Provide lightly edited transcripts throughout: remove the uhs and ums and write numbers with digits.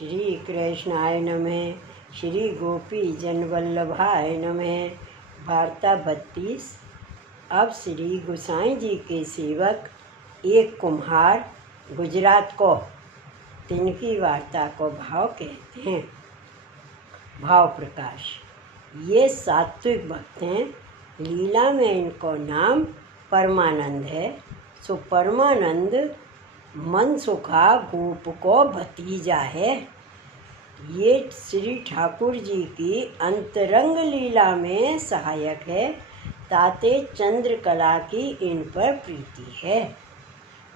श्री कृष्णाय नमः। श्री गोपी जनवल्लभाय नमः। वार्ता 32। अब श्री गोसाई जी के सेवक एक कुम्हार गुजरात को तिनकी वार्ता को भाव कहते हैं। भाव प्रकाश। ये सात्विक भक्त हैं। लीला में इनको नाम परमानंद है। सो परमानंद मनसुखा गोप को भतीजा है। ये श्री ठाकुर जी की अंतरंग लीला में सहायक है। ताते चंद्रकला की इन पर प्रीति है।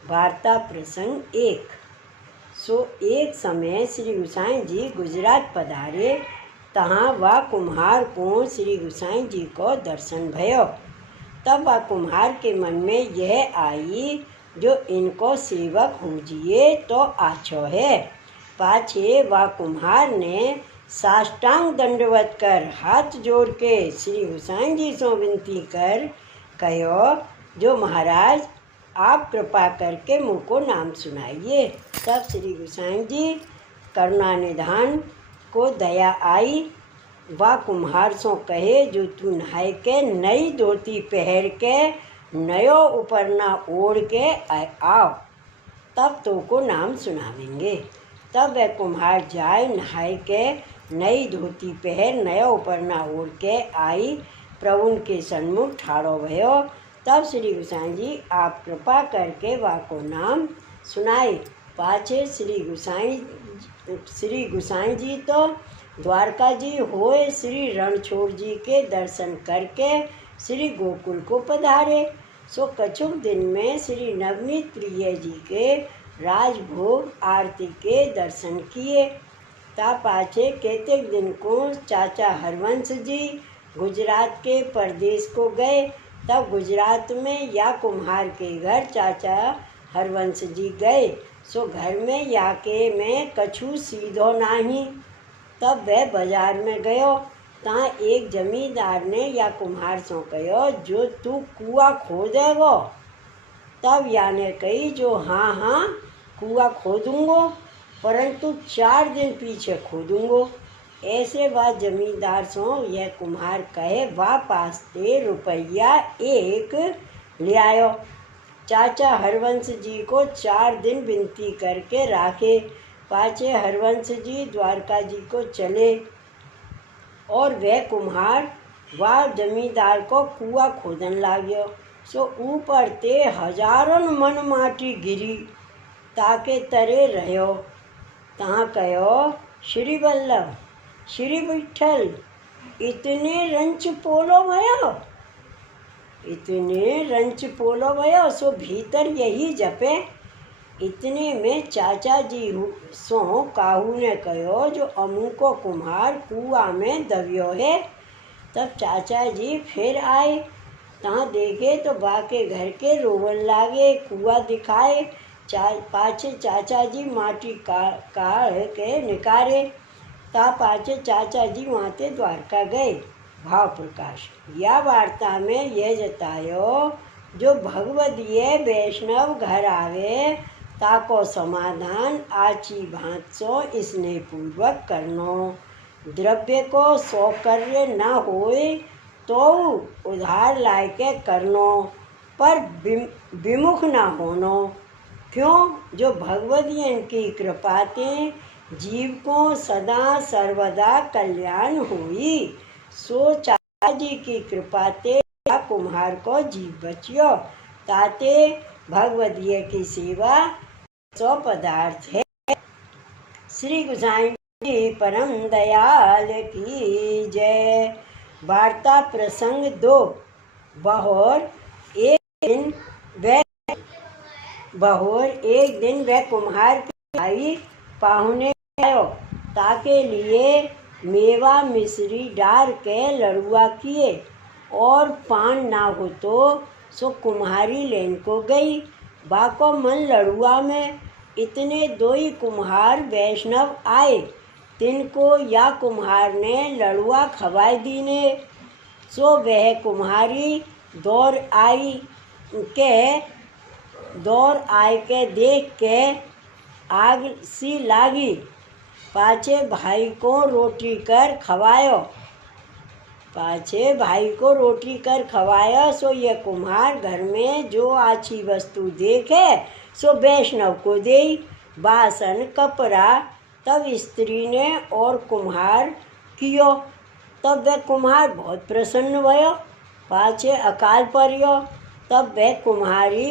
वार्ता प्रसंग 1। सो एक समय श्री गोसाई जी गुजरात पधारे। तहाँ वह कुम्हार को श्री गोसाई जी को दर्शन भयो। तब वह कुम्हार के मन में यह आई, जो इनको सेवक होजिए तो आछो है। पाछे वह कुम्हार ने साष्टांग दंडवत कर हाथ जोड़ के श्री गोसाई जी से विनती कर कहो, जो महाराज आप कृपा करके मुझको नाम सुनाइए। तब श्री गोसाई जी करुणा निधान को दया आई। वह कुम्हार सो कहे, जो तू नहाय के नई धोती पहन के नयो उपरना ओढ़ के आओ, तब तो को नाम सुनावेंगे। तब वह कुम्हार जाए, नहाय के नई धोती पहन नया उपरना ओढ़ के आई, प्रभु के सन्मुख ठाड़ो भयो। तब श्री गोसाई जी आप कृपा करके वह को नाम सुनाए। पाछे श्री गोसाई जी तो द्वारका जी होए श्री रणछोड़ जी के दर्शन करके श्री गोकुल को पधारे। सो कछुक दिन में श्री नवनीत प्रिय जी के राजभोग आरती के दर्शन किए। ता पाछे केतेक दिन को चाचा हरवंश जी गुजरात के परदेश को गए। तब गुजरात में या कुम्हार के घर चाचा हरवंश जी गए। सो घर में याके में कछु सीधो नाही। तब वह बाजार में गयो। ता एक जमींदार ने या कुम्हार सो कहो, जो तू कुआ खोदेगो। तब या ने कही, जो हाँ हाँ कुआ खोदूंगो, परंतु 4 दिन पीछे खोदूंगो। ऐसे वह जमींदार सो यह कुम्हार कहे, वह पास्ते रुपया 1 ले आयो। चाचा हरवंश जी को 4 दिन विनती करके राखे। पाछे हरवंश जी द्वारका जी को चले और वह कुम्हार वह जमींदार को कुआ खोदन लाग्यो। सो ऊपर ते हजारों मन माटी गिरी, ताके तरे रहो। तहाँ कहो, श्री वल्लभ श्री विठल इतने रंच पोलो भयो। सो भीतर यही जपे। इतने में चाचा जी सो काहू ने कहो, जो अमू को कुम्हार कुआ में दबियो है। तब चाचा जी फिर आए। तहाँ देखे तो बाके घर के रोवन लागे, कुआ दिखाए। पाछे चाचा जी माटी काढ़ के निकारे। ता पाछे चाचा जी वहाँ ते द्वारका गए। भाव प्रकाश। या वार्ता में यह जतायो, जो भगवदीय वैष्णव घर आवे, ताको समाधान आची भांत सो स्नेह पूर्वक करनो। द्रव्य को सौकर्य न होए तो उधार लायके करनो, पर विमुख न होनो। क्यों, जो भगवदियन की कृपाते जीव को सदा सर्वदा कल्याण हुई। सो चाचा जी की कृपाते या कुम्हार को जीव बचियो। ताते भगवदीय की सेवा सो पदार्थ है। श्री गोसाई जी परम दयाल की जय। वार्ता प्रसंग 2। बहोर एक दिन वह कुम्हार के भाई पाहुने आयो। ताके लिए मेवा मिश्री डार के लड़ुआ किए, और पान ना हो तो सो कुम्हारी लेन को गई। बाको मन लड़ुआ में। इतने 2 कुम्हार वैष्णव आए। तिनको या कुम्हार ने लड़ुआ खवाई दीने। सो वह कुम्हारी दौड़ आय के देख के आग सी लागी। पाछे भाई को रोटी कर खवायो। पाछे भाई को रोटी कर खवाया। सो ये कुम्हार घर में जो अच्छी वस्तु देखे सो वैष्णव को दे। बासन कपड़ा तब स्त्री ने और कुम्हार कियो। तब वह कुम्हार बहुत प्रसन्न भयो। पाछे अकाल पर्यो। तब वह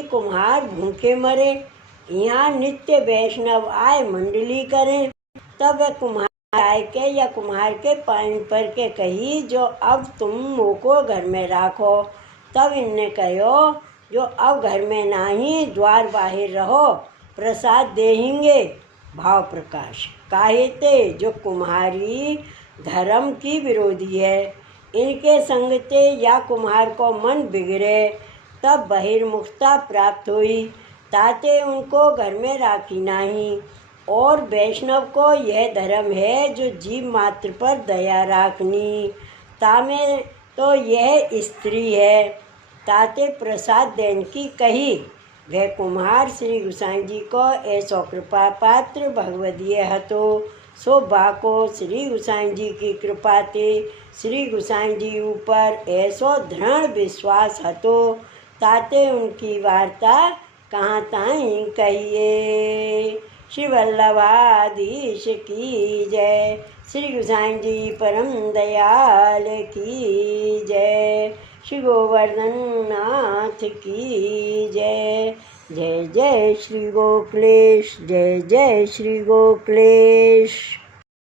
कुम्हार भूखे मरे। यहाँ नित्य वैष्णव आए मंडली करें। तब वह कुम्हार आय के या कुम्हार के पाइन पर के कही जो अब तुम मोको घर में राखो। तब इनने कहो जो अब घर में नाही द्वार बाहर रहो प्रसाद देंगे। भाव प्रकाश काहे ते जो कुम्हारी धर्म की विरोधी है। इनके संगते या कुम्हार को मन बिगड़े तब बहिर्मुखता प्राप्त हुई। ताते उनको घर में राखी नहीं। और वैष्णव को यह धर्म है जो जीव मात्र पर दया राखनी। तामे तो यह स्त्री है। ताते प्रसाद देन की कही। वह कुम्हार श्री गोसाई जी को ऐसो कृपा पात्र भगवदीय हतो। सो बाको श्री गोसाई जी की कृपा ते श्री गोसाई जी ऊपर ऐसो दृढ़ विश्वास हतो। ताते उनकी वार्ता कहाँ ताई कहिए। श्री वल्लभाधीश की जय। श्री गोसाई जी परम दयाल की जय। श्री गोवर्धन नाथ की जय। जय जय श्री गोकुलेश। जय जय श्री गोकुलेश।